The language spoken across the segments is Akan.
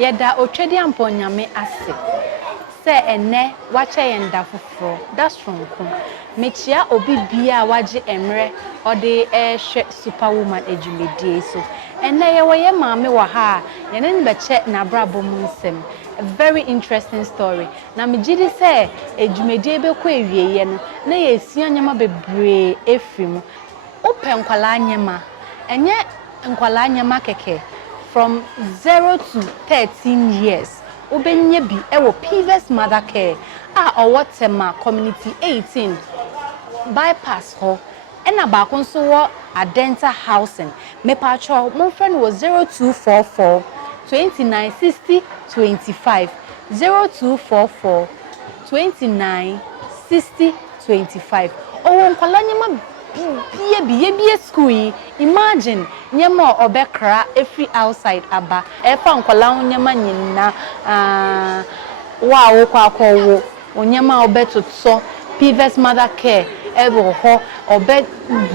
Yeda otwedi amponyame ase. Se ene wache yenda foforo. That's sonko. Mechia obi bia waje emre ode ehwe superwoman ejumedie so. Ene ye woye maame wa ha. Yene nbeche na brabo mu nsem. A very interesting story. Na mejidi se ejumedie bekọ ewieye no na ye esi anyama bebre efrim. Open nkwala anyama. Enye nkwala anyama keke from 0 to 13 years. Obenye bi ewo Pivot Mother Care owo Tema Community 18 bypass ho ena ba ko nso wo Adenta Housing me pa cho mon friend was 0244 2960 25 0244 2960 25 owo nkwala nyama bie school imagine nyema obekra every outside aba efa nkwala nyema nyina wa wo kwa akọwo onyema obetotso Pivot Mother Care ebo ho obe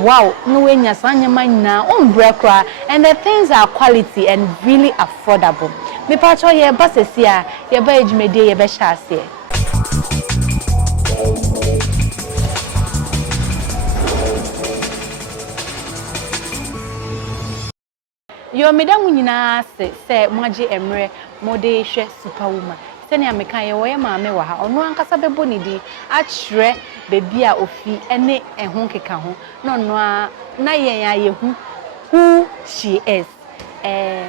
wow no wenya sanyema nyina ombrekra and the things are quality and really affordable me pa cho ye basesi a ye ba ejumedie ye be hyase Yo medamu nyina se moaje emre mode hwe superwoman sene ameka ye wo ye maame wa ha ono ankasa bebo ni di akire bebi a ofi ene ehun keka ho no no na yen ayehu who she is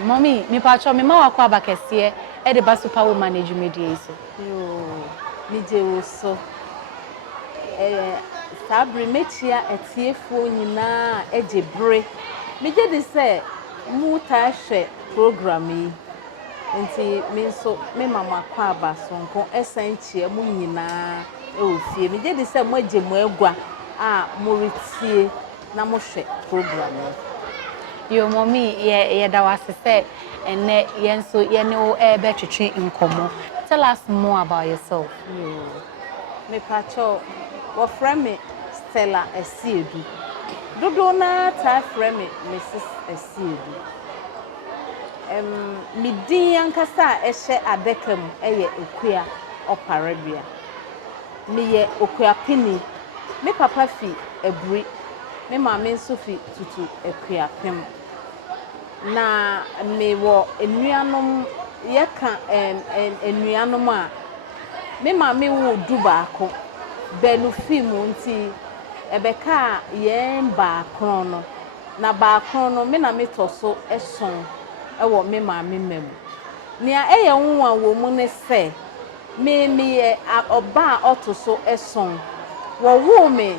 mommy me pa cho me ma wa kwa abakese e de ba superwoman ejumedie so yo mi je wo so sabri mechia etiefo nyina ejebre mi je de se muta hwe program yi nti me so me mama kwa abasonko esanchie mu nyina ofie me je de se mo agye mo agua mo retie na mo hwe program yi yo mommy ye da wase se ene yen so ye ne o ebe twetwe nkomo tell us more about yourself yo me pacho wo frame me Stella Esiedu dodo na ta frame me Mrs Esiedu mi din yankasa ehye adekam eye okua oparabia me ye okua pini me papa fi ebri me mama nso fi tutu okua pem na me wo enuanom ye ka enuanom a me mama wo du baako benu fi mu nti ebeka ye baako no na baako no me na me toso eson ewo me maame mem nia eye nwa wo mu ne se me oba otoso eson wo wo me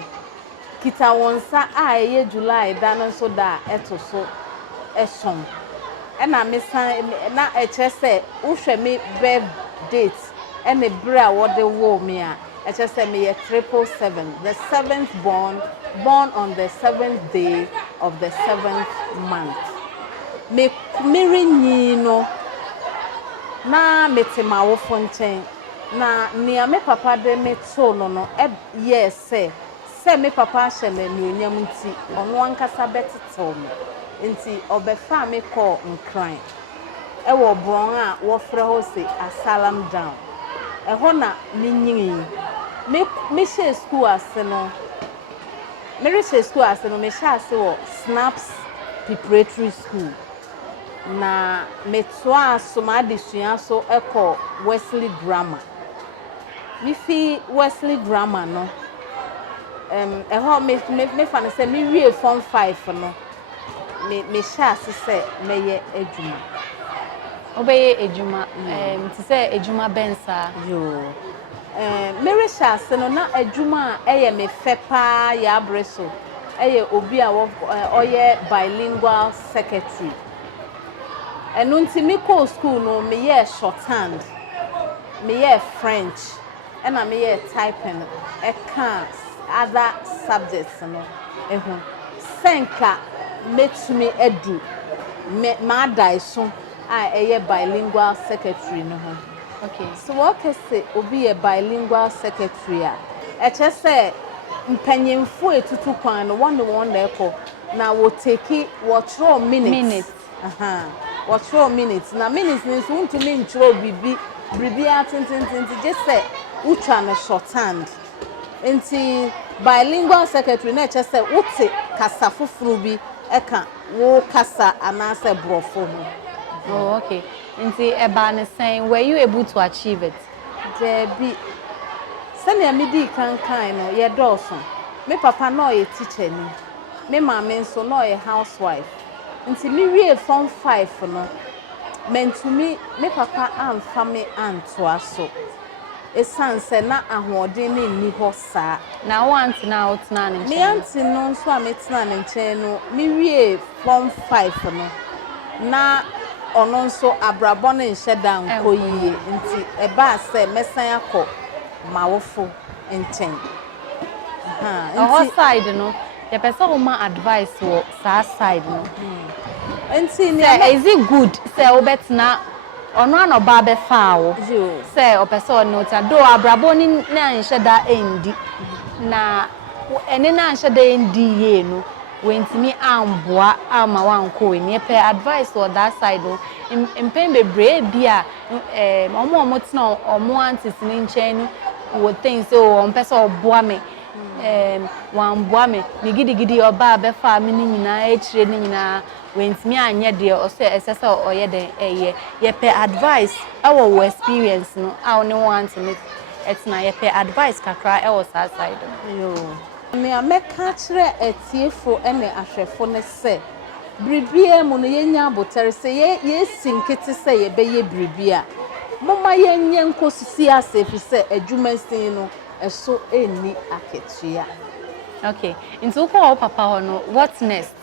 kita wonsa eye July da no so da etoso eson na me san na eche se wo hwe me birth date ene bra wo de wo me a eche se me 777 the 7th born on the 7th day of the 7th month me mirinyi no na metima wo fonchen na nia me papa de me to no yes se me papa hye na nuonyam nti ono ankasa betetew me nti obefa me call nkran wo bron a wo frɛ ho se asalam down ho na minyin me she school ase no me reche school ase no me sha ase wo Snaps Preparatory School na metwa soma adesua so eko Wesley Grammar mi fi Wesley Grammar no ho me fa ne se mi wie form 5 no me sha se me ye adwuma obeye ejuma ti se ejuma bensa yo me resha se no na adwuma eye me fepa ya breso eye obi a oye bilingual secretary enu nti me call school no me ye shorthand me ye French and me ye typing other subjects no ehun senka metumi edu ma dai so eye bilingual secretary no ho okay so what can say obi ye bilingual secretary a eche say mpanyemfo etutu kwan no one na eko na wo take what throw minutes wɔtwerɛ minutes na minutes ni nso ntumi ntwerɛ biribi atententente gye sɛ wotwa no shorthand nti bilingual secretary na ɛkyɛ sɛ wote kasa foforo bi ɛka wo kasa anaasɛ borɔfo ho. Oh, okay. Nti eba ne saying, were you able to achieve it? Debi. Sɛnea medi kankan no yɛ dɔɔso. Me papa no ɔyɛ teacher ni. Me maame nso no ɔyɛ housewife. Nti me wie form 5 no. Mentumi me papa amfa me antoa so. Esan sɛ na ahoɔden ne nni hɔ saa. Na wo auntie na wotena ne nkyɛn. Me auntie no nso a metena ne nkyɛn no, me wie form 5 no. Na ono nso abrabɔ ne nhyɛ da nkɔ yie nti ɛba sɛ mesan akɔ mawofo nkyɛn nti side no the person who ma advice wo sa side no nti ne is it good sɛ wobɛtena ono ano ba be fa wo sɛ o person no ta do abrabɔ ne na nhyɛ da endi na ene na nhyɛ da endi yie no wentimi amboa ama wanko eni pe advice on that side no impen bebre bia omo tena omo aunties ni nchen wo think so on person oboa me wan boa me ni gidigidi oba be fa me ni nyina e kire ni nyina wentimi anye de o se esese oye den ye pe advice awo wo experience no a oni want me etna ye pe advice kakra e wo side yo me ameka kire etiefo ene ahwefo ne se bribia mu no yenya abotere se ye sinkete se ye beye bribia mama yenye nkosusi asefi se adwumasin no eso eni aketua. Okay, into ko papa ho no what next?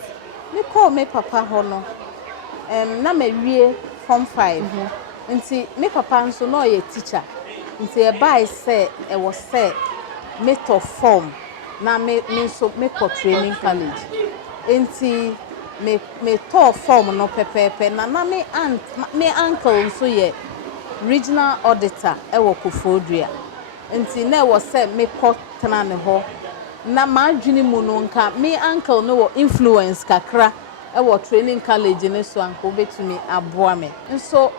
Me call me papa ho no na me wie form 5 nti me papa nso no ye teacher nti e bai se e wo se me to form na me nso me ko training college nti me to form no pepepe na me uncle nso ye regional auditor e wo Kofodua nti na wo se me ko tena ne ho na ma adwini mu no nka me uncle no wo influence kakra e wo training college ne so anko betumi aboa me nso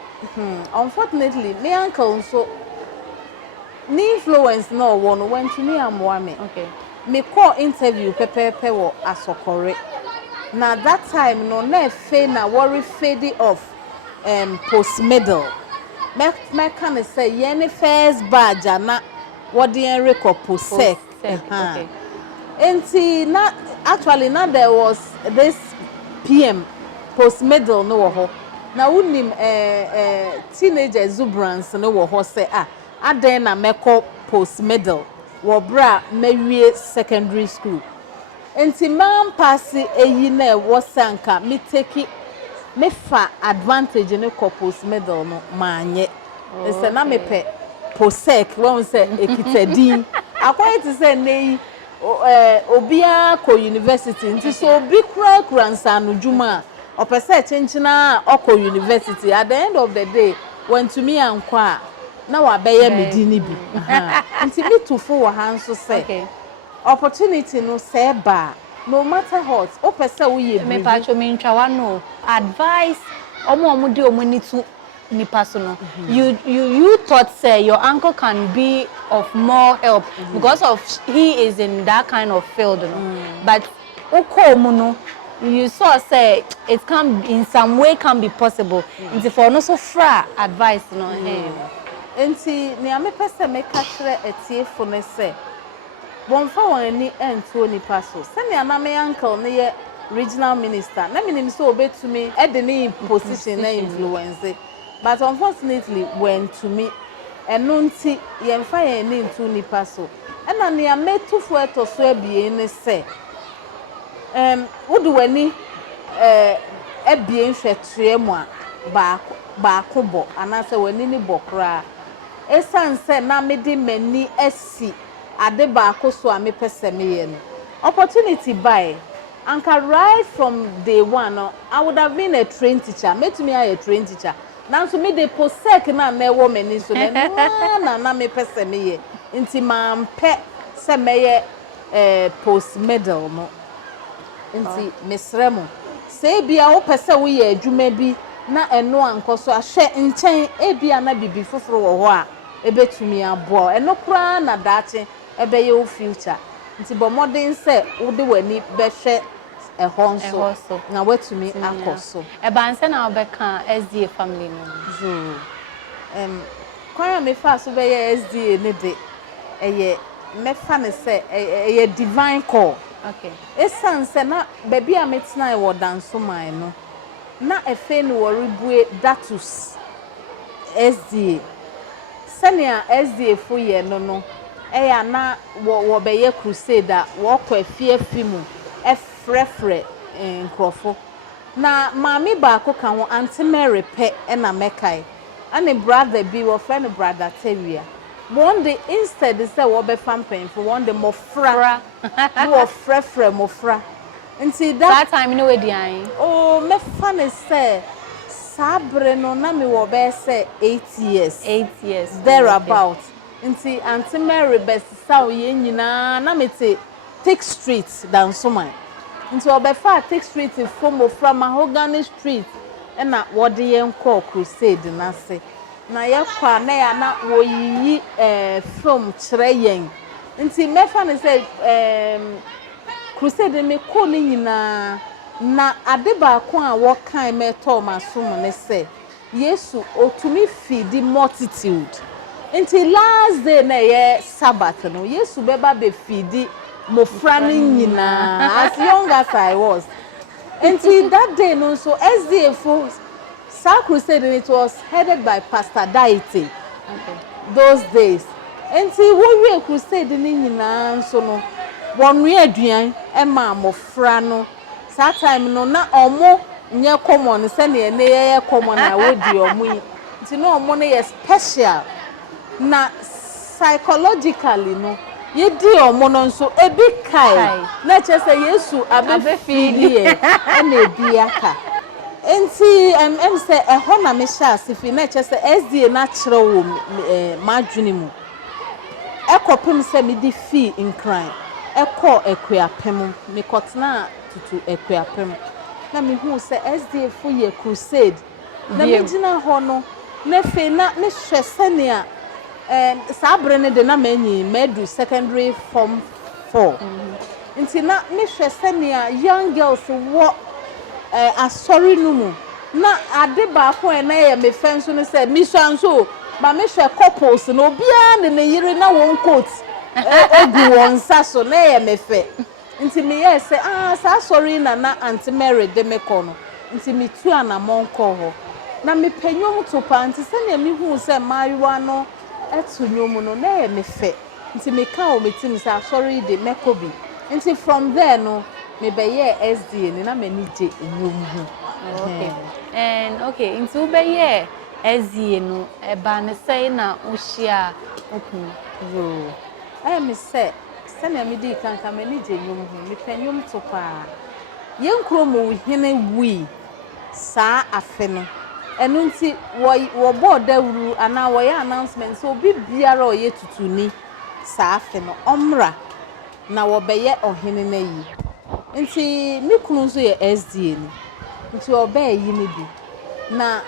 unfortunately me uncle nso ni influence no wo no went to me amoa me. Okay. Me call interview pepepe wo Asokore. Na that time no na fe na worry fade off post middle. Me can say yene first badge na what the record post sec. Okay. Enti na actually na there was this PM post middle no wo ho. Na unim teenage exuberance no wo ho say aden na meko post middle wo bra mewie secondary school enti man pass eyi na wo sanka me take me fa advantage ne ko post middle no manye se na me pe posek won say ekitadin akwai ti say nei obia ko university nti so obi kura nsanu djuma opese chenchina oko university at the end of the day when to me ankwa na wa beye medini bi nti bi tufo wa hanso say okay opportunity no say ba no matter what opese wo ye bi me pa cho me ntwa wa no advice omo de omo ni tu nipa so no you thought say your uncle can be of more help because of he is in that kind of field but okomu no you saw say it can in some way can be possible nti for no so fra advice no enti ne ame pese me ka kire etiefo ne se bonfa wani ento nipa so se ne na me uncle ne ye regional minister na minim so obetumi e de ne position na influence but unfortunately when to me eno nti ye mfa ye ne ento nipa so e na ne ame tufo eto so abie ne se wodu wani abie nhwetwe mu a ba kobo anase wani ni bokra esanse na mede mani asi ade ba akoso a mepese me ye no opportunity buy anka right from day one I would have been a trained teacher metumi a trained teacher nanso me de posek na wo mani so na mepese me ye nti ma mpe se meye post middle no nti mesremo se bia wo pese wo ye adwuma bi na eno anko so ahwe nkyɛn ebia na bibi foforo wɔ hɔ a ebetumi aboa eno kura na daache ebeye wo future nti bo modern sɛ wode wani bɛhwɛ ɛhɔ nso na watumi akɔso ɛbanse na obɛka SDA family no zo kwara me fa so bɛyɛ SDA ne de ɛyɛ mefa ne sɛ ɛyɛ divine call okay esan sɛ na baabi a metena wɔ danso man no na efe no wɔrebue datus SDA sɛnea SDA fo yɛ no ɛyɛ na wɔbɛyɛ crusade a wɔkɔ afiefi mu ɛfrɛfrɛ nkrɔfo na maami baako ka ho Auntie Mary pɛ ɛna mɛkae ane brother bi wɔ friend brother Tewia one day instead sɛ wɔbɛfa mpanyinfo one day mɔfra no wɔfrɛfrɛ mɔfra nti that time no edian oh mɛfa ne sɛ sabre no na me wɔ bɛ sɛ 8 years thereabout nti Auntie Mary bɛsisa yɛ nyinaa na mete Take Street dansoman nti obefa Take Street from Mahogany Street na wode yen call crusade na se na yekwa na ya na woyiyi film kire yen nti mefa ne say crusade me ko ni nyina na ade ba ko a wo kan me to masom ne se Yesu otumi feed the multitude nti last day na ye Sabbath no Yesu beba be feed mofra ni nyina as young as I was until that day no so SDA for Sa crusade it was headed by Pastor Daite those days until we crusade ni nyina so no wonwe aduan e ma mofra no sa time no na omo nye common se na ye common na we di omo yi nti no omo no ye special na psychologically no yedi omo no nso ebi kai na chese Yesu abefili e na ebi aka enti say ehọ na me sha asifi na chese SDA na kire wo madwene mu ekopem se me di fi nkran ekọ ekuapem me kotena tutu ekuapem na me hu se SDA fo ye crusade na me gina ho no na fe na me hwese ne a sabre ne de na manyi medu secondary form 4 nti na me hwese ne a young girls wo asori no mu na ade ba ko na ye me fenso no se mi swanso ma me hwe couples no bia ne yire na won coat egu won saso na ye me fe nti me ye se sa sorry na Auntie Mary de me ko no nti me tu anamon ko ho na me panyom to pa nti se na me hu se mariwa no etu nyomu no na ye me fe nti me ka o metim sa sorry de me ko bi nti from there no me be ye SDA ni na me ni je enyom hu okay and okay nti u be ye SDA no e ba ne say na u share okun yo I me say na me di kanka me ni je enyom hu me panyom to pa yen kromo hene wi sa afe no enu nti wo board dawuru ana wo ya announcement so obi biara oye tutuni sa afe no omra na wo beye ohene na yi nti mi kunu so ye SDA ni nti oba yi ni bi na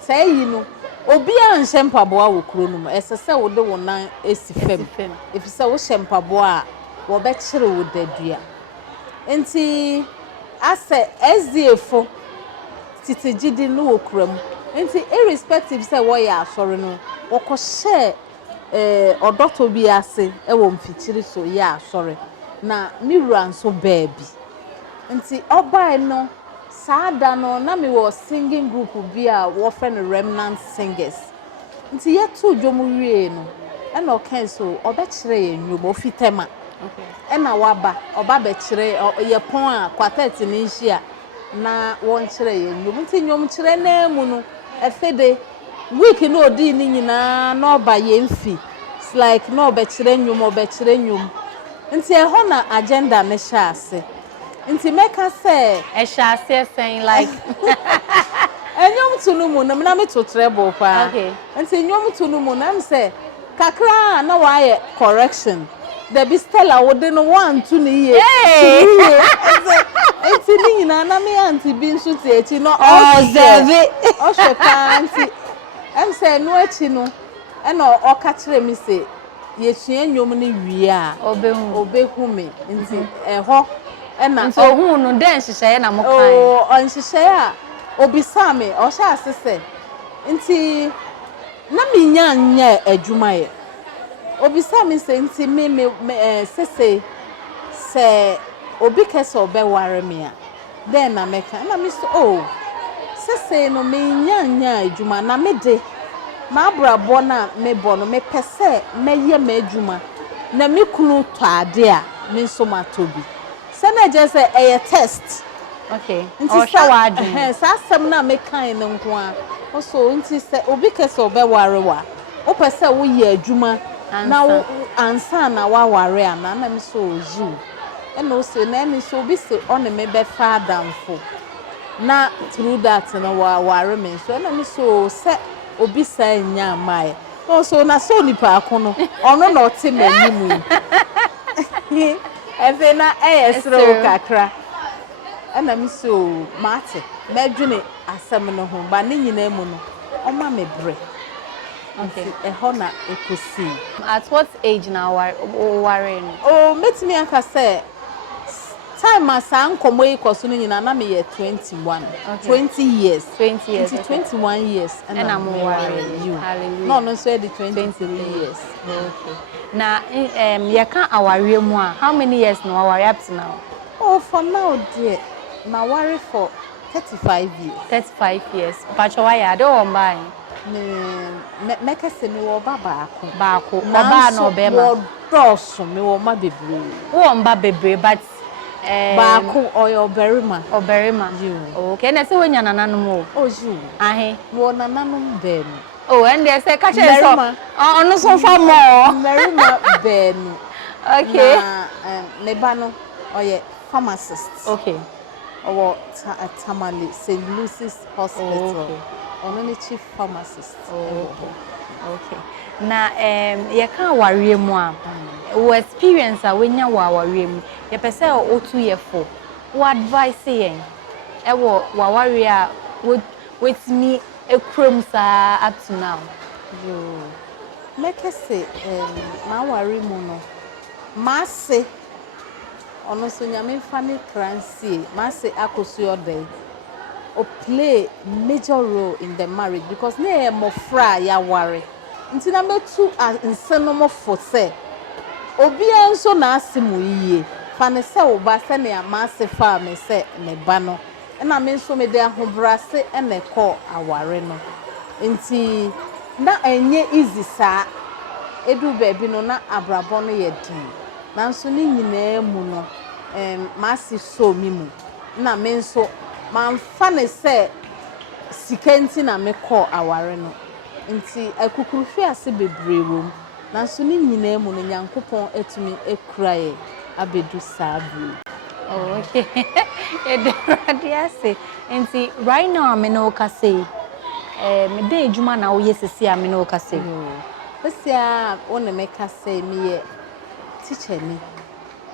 say yi no obi a nhye mpaboa wo kuro no esese wo de wo nan esifem efise wo hye mpaboa a wo be kire wo dadua nti ase SDA fo titejidi no wo kram nti irrespective say wo ya asori no wo ko share odoto bi ase e wo mfikyiri so ya asori na miwura nso baby nti obai no saada no na me wo singing group bi a wo friend Remnant Singers nti yetu dwom wie no e na okan so obekire ye nyobo fitema okay e na waba oba bekire ye pon a quartet ni nhia na won kire ye nyobo nti nyom kire na mu no efede week no odi ni nyina na oba ye mfi it's like no obekire nyom nti e ho na agenda me sha ase nti meka say e sha ase saying like enyom tunu mu na me to treble pa okay nti nyom tunu mu na me say kakra na wa ye correction the be Stella wode no 1 2 ni ye enti ni nyina na me auntie bi nso ti echi no observe o hwe pa auntie em say no echi no e na o ka kire mi say ye sua nyom ni wie a obehu me nti ho e na nti ohu no den hyehyɛ na mo kan o on hyehyɛ a obisa me o hye asese nti na me nya adwuma ye obisa me say nti me sese se obi kese obeware me a den na meka na me so oh sese no me nya adwuma na me de ma brabo na me bo no me pese meye ma adwuma na me kunu to ade a me nso matobi se na je se eye test okay o hwa wa adwuma sa asem na me kan no nko a o so nti se obi kese obeware wa o pese wo ye adwuma na wo ansa na wa ware ana na me so ozu e no se na me so obi se on me be fa adamfo na through that na wa ware me so na me so se obi sa nya mai no so na so nipa akono ono na ote manimu efe na esro kakra na me so mate medwene asem no ho ba ne nyina mu no oma me bre okay ho na ekosi at what age now worrying oh metimi aka say time asa nkomo ikoso no nyina na me ye 21 20 years 21 years and I'm worrying you hallelujah no so the 23 years okay na you can aware mu a how many years no aware up to now oh for now dear na worry for 35 years but why I don't buy me kese me wo baako oba na obema wo doso me wo ma bebre wo mba bebre but baako oyo berima okay na se wonya nananom o oju ahe wo nananom ben oh and they say catch it so ono so fa mo berima ben okay me ba no oye pharmacist okay owo Tamale St. Lucy's Hospital ono ni chief pharmacist okay na ye kan aware mu a wo experience a wenya wo aware mu ye pese o 2 year for wo advice yen e wo aware a wetimi ekrom sa up to now yo make say ma aware mu no ma se ono so nyame fa ne kransie ma se akosu odai o play major role in the marriage because na mofra ya ware nti na metu nsenomo for say obi anso na asimu yiye fa ne se wo ba se ne amase fa me se ne ba no na me nso me de ahobrase na ekọ aware no nti na enye easy sa edu baby no na abrabo no ye din na nso ni nyina mu no ma si so mi mu na me nso man fa ne se sikanti na me kọ aware no nti akukurufi ase bebre wom na so ni nyina mu no Nyankopon etumi ekuraye abedu sabru okay e ase nti right now me no ka say me dey ejuma na wo yesesi a me no ka say esia wona me ka say me ye teacher ni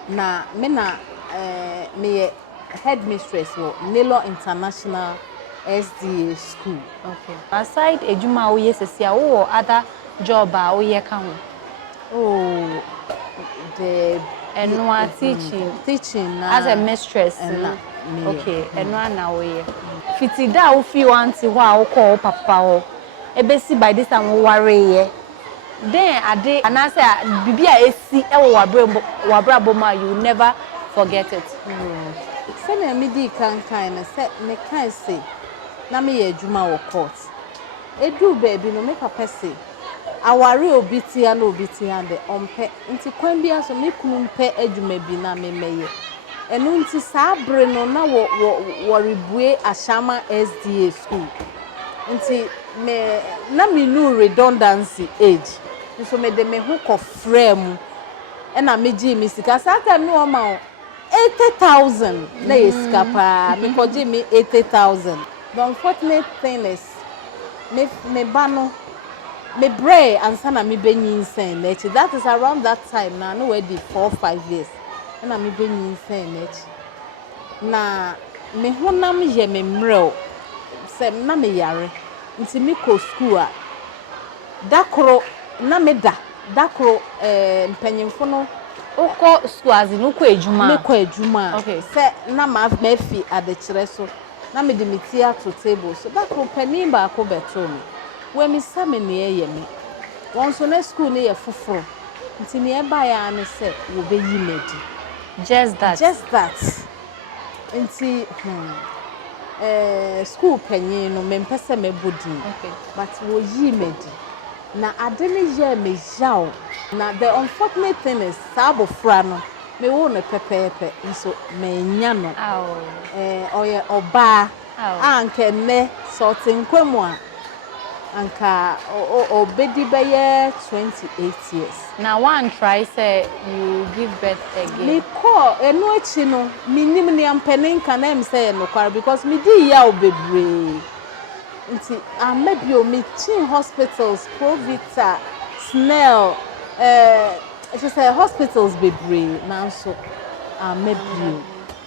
na me na me ye headmistress for Nelo International SDA School. Okay. Aside ejuma wo yesesi a wo other job a wo ye ka ho. Oh, the enwa teaching as a mistress. Okay, enwa na wo ye. Fiti da wo fi wanti ho a wo call papa ho. Ebesi by this time wo ware ye. Then ade anase bibi a esi e wo wabrabo ma you never forget it. Se na me di kan na se me kan se na me ye adwuma wo court edu baby no me papa se aware obitia na obitia de ompe nti kwan bia so me kunu mpe adwuma bi na me meye enu nti saa bre no na wo rebue Ashama SDA school nti me na me lu redundancy age so me de me ho ko frame e na me gi me sika saa time no ma 80,000 na escapa me ko gi me 80,000. The unfortunate thing is me bano me bray and sana me benyi insane nechi. That is around that time now no we did 4 or 5 years. And me benyi insane nechi. na me honam ye me mreo se na me yare nti me ko school a dakoro na me dakoro mpanyimfo no Uko school as in uko ejuma. me ko ejuma. Okay. Se na ma fi adekire so na me de metia to table so dakoro panin ba ko beto me. We me same ne ye me. Won so na school ne ye foforo. Nti ne ba ya ne se wo be yi medi. Just that. Nti school panyin no me mpese me bodi. Okay. But wo yi medi. Na ade ne ye me yaw. Na the unfortunate thing is sabofra no me wo no pepepe nso me nya no. Oye oba anke ne sorting kwemu a anka obedi beye 28 years. Now one try say you give birth again. Me call eno echi no minim ne ampanin kan am say no kwar because me di ya obebre. Nti amabio me chin hospitals Provita Snell it is hospitals bebre na so amabio.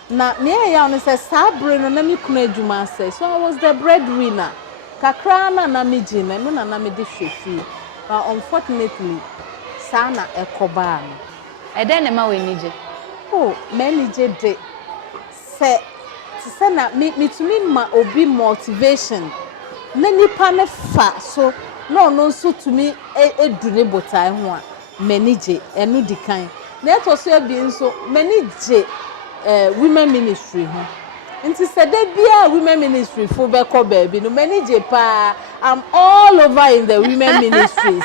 Na me ya no say sabre no na me kunu adwuma say so I was the breadwinner. Kakra na me gina no na me de hwefi. But unfortunately sana ekoba no. Eden na ma we nije. Oh, many je de se na me to me ma obi motivation. Na nipa ne fa so no nso to me edure botai ho a many je enu dikan. Na eto so bi nso many je women ministry ho. Nti se de bia women ministry fo be ko baby no many je pa I'm all over in the women ministries.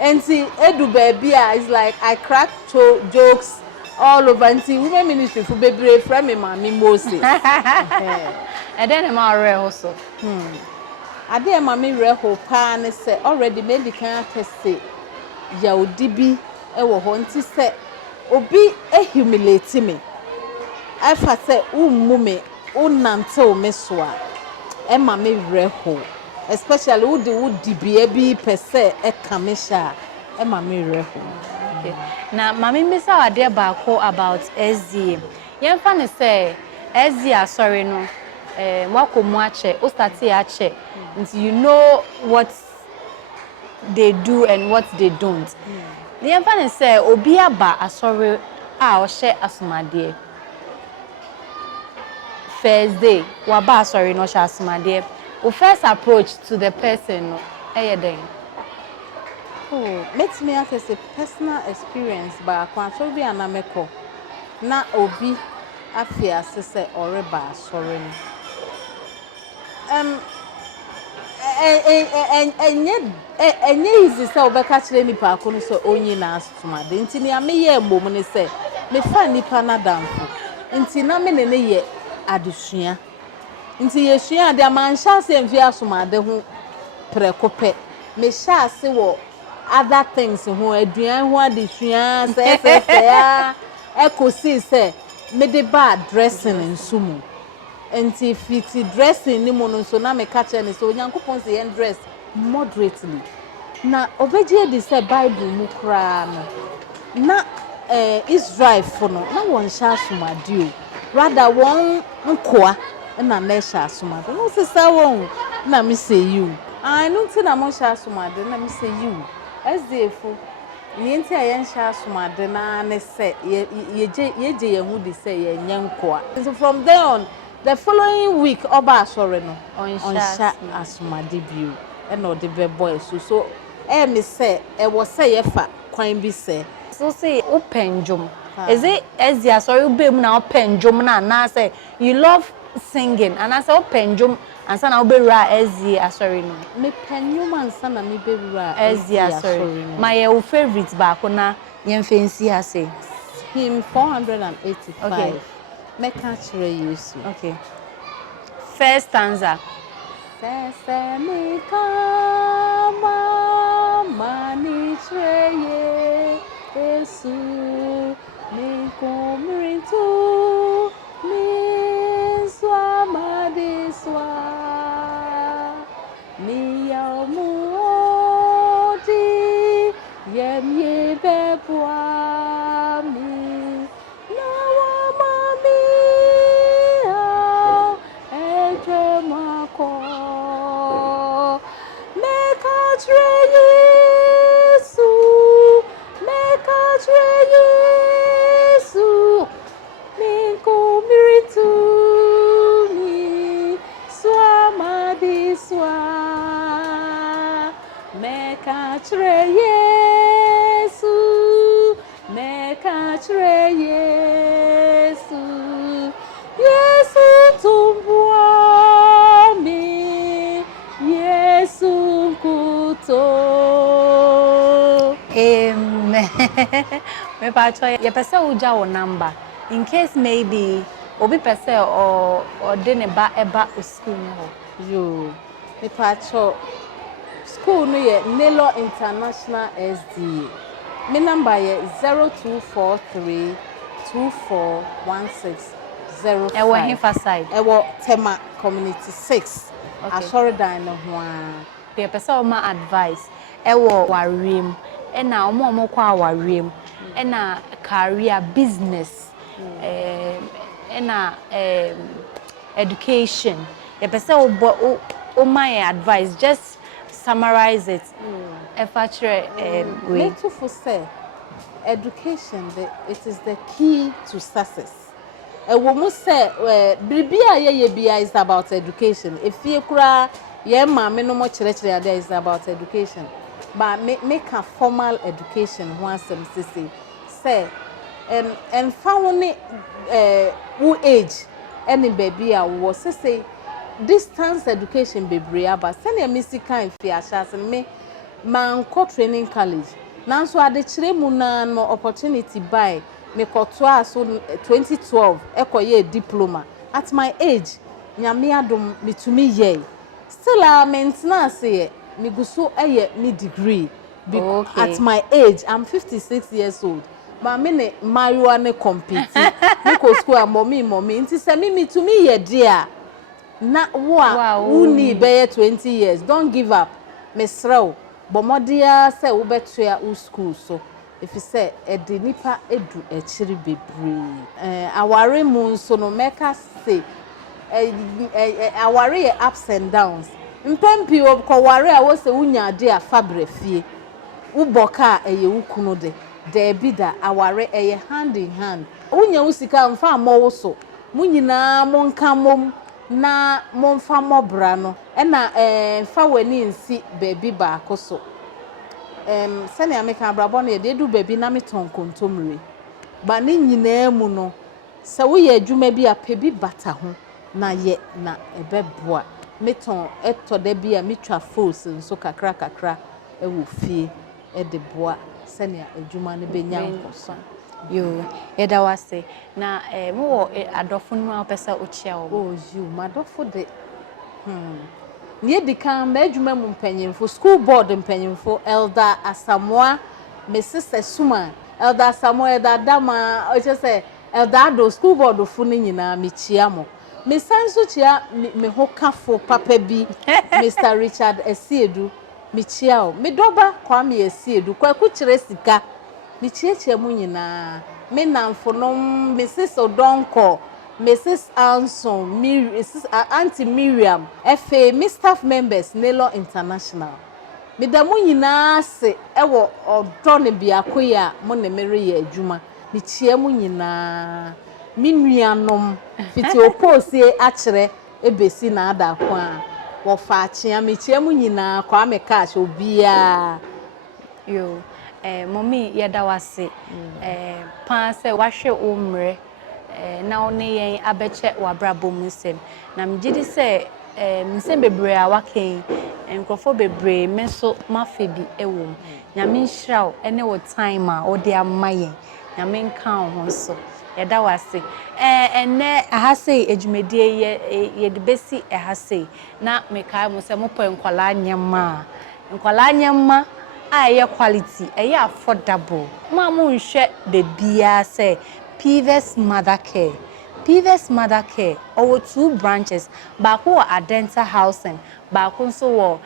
Nti edu baby is like I crack jokes all over nti women ministry fo bebre fra me mama Moses. Eden na ma re also. Ade mama reho pa ne se already medical test ya odibi e wo ho nti se obi humiliate me. Afa se ummu me unante o me so a e ma me reho especially wodi bia bi pese e kamesha e ma me reho. Okay. Na mama misa ade ba ko about SDA. Yen fa ne say SDA sorry no mwakomu ache o start ache until you know what they do and what they don't. Yen fa ne say obi aba asori a o hye asomade. First day, waba sorry no sha asomade. O first approach to the person no eyeden. Oh, makes me have a personal experience ba kwanso bi anameko na obi afia sese oreba sorry no. Enye easy say obeka kire nipa akono so onyi na asomade. Nti ni ameye mbom ne say me fa nipa na damfo. Nti na me ne ye adesua. Nti ye sua de amansha se mfi asomade ho prekope. Me sha se wo other things ho aduan ho adesua se ya ekosi se me de ba dressing nsumu. Nti fiti dressing ni mo no so na me catch ni so Onyankopon se yen dress moderately. Na obeje di se Bible mu kra no. Na Israel for no na won sha asomade o. Rather won nkoa na na sha asomade. No se sa won na me say you. I no ti na mo sha asomade na me say you. SDA fo ni nti ayen sha asomade na ne se ye hu di se ye nyankoa. So from there on the following week oba asore no on sha asomade bio e na ode be boy so me say e wo say ye fa kwan bi say So say openjum. Is it SDA sorry ube mu na openjum na say you love singing and I say openjum and say na ube ra SDA sorry no. Me penjum and say na me be ra SDA sorry. My favorite ba ko na yen fancy ha say him 485. Okay. Me catch you. Okay. First stanza. Sese mi kama mani treye Yesu mi kumritu mi swama diswa mi yamuoti yem yebebwa mi na wamami Me pa cho ye pese uja wo number in case maybe obi pese or de ne ba eba school no. Yo. Me pa cho school no ye Nelo International SDA. Me number ye 0243241605. E wo hefa side. E wo Tema Community 6. Okay. Asoridan no ho a. Pe pese o ma advice e wo wariem e na omo kwa wariem e na career business e na education. Ye pese o my advice just summarize it. If I try Me too for say education it is the key to success. We must say bibia ye bia is about education. If you kura ye ma me no mo chere there is about education. But make a formal education once them say and found who age any baby a was say distance education bebre aba send a missy kind fi ashas me man co training college now so ade kire mu na no opportunity buy me kotoa so 2012 ekoye diploma at my age nyame adom metumi ye still a maintenance ye me guso eye me degree at my age I'm 56 years old but me ne marijuana compete me ko school am mommy nti se me metumi ye dia na wo ni be 20 years don't give up mesrew bomodia say wo betua wo school so if you say edi nipa edu echiri bebre aware mu nso no meka say aware ups and downs mpempi ko ware a wo se wunya ade a fabrefie wo boka eye wo kunu de bi da aware eye hand in hand wunya wo sika mfa amwo so munyina mo nka mom na momfa mobra no na fa wani nsi baby ba akoso sene ameka abrabo no ye du baby na meton kontomre ba ne nyina mu no se wo ye adwuma bi apebi bata ho na ye na ebeboa meton eto da bi a metwa force nso kakra wo fie de boa sene adwuma ne benya nkoso yo yeda wase na mo wo adofo no a pesa ochia wo oh you madofo de nie dikan ma adwuma mu mpanyimfo school board mpanyimfo elder asamoa me sister suma elder asamoa elder dama o che say elder do school board fo ni nyina me chia mo me sanso chia me hokafo papa bi Mr. Richard Esiedu me chia o me doba kwa me Esiedu kwa ku kire sika me chiechie mu nyina me namfonom Mrs. Odonko Mrs. Anson Mrs. Auntie Miriam FA me staff members Nelo International me da mu nyina se ewo odo ne biakoya mo ne mere ye adwuma me chie mu nyina me nuanom fiti oposie akere ebesi na ada kwa wo fa achia me chie mu nyina kwa me cash obia yo mommy yeda wase pan se wahwe omre na one yen abeche wabrabo musem na mgidi se nsem bebre a waken enkrofo bebre menso mafebi ewom nyame nhiraw ene wo time a odi amayen nyame nka ho so yeda wase enne ahase ejumedie ye de besi ahase na mekai mo se mo po nkwala nyemma aye quality aye affordable mamu nhwe bebia say Pivas Mother Care owo 2 branches baako Adenta Housing baako nso wo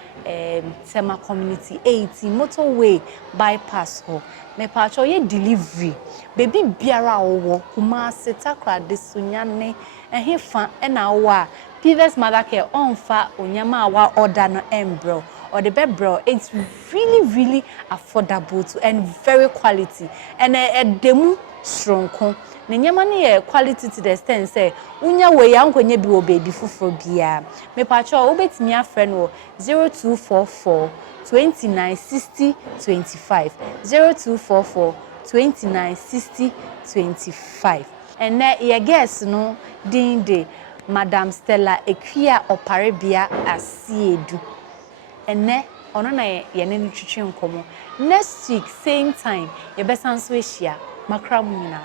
Tema Community 80 motorway bypass ho me paacho ye delivery baby biara owo kuma setakra de sunyane ehefa na wo a Pivas Mother Care onfa onyama wa order no embro or the bebro it's really affordable to and very quality and demu stronko ne nyama ne ye quality to the extent say unya we ya nkonye bi wo baby foforo bia me pacho obetimi afre no 0244 2960 25 0244 2960 25 and ye guess no dinde Madam Stella Ekwia Oparebia Asiedu ene ono na ye ne twetwe nkomo next week same time ye besan so ehia makra mu nyina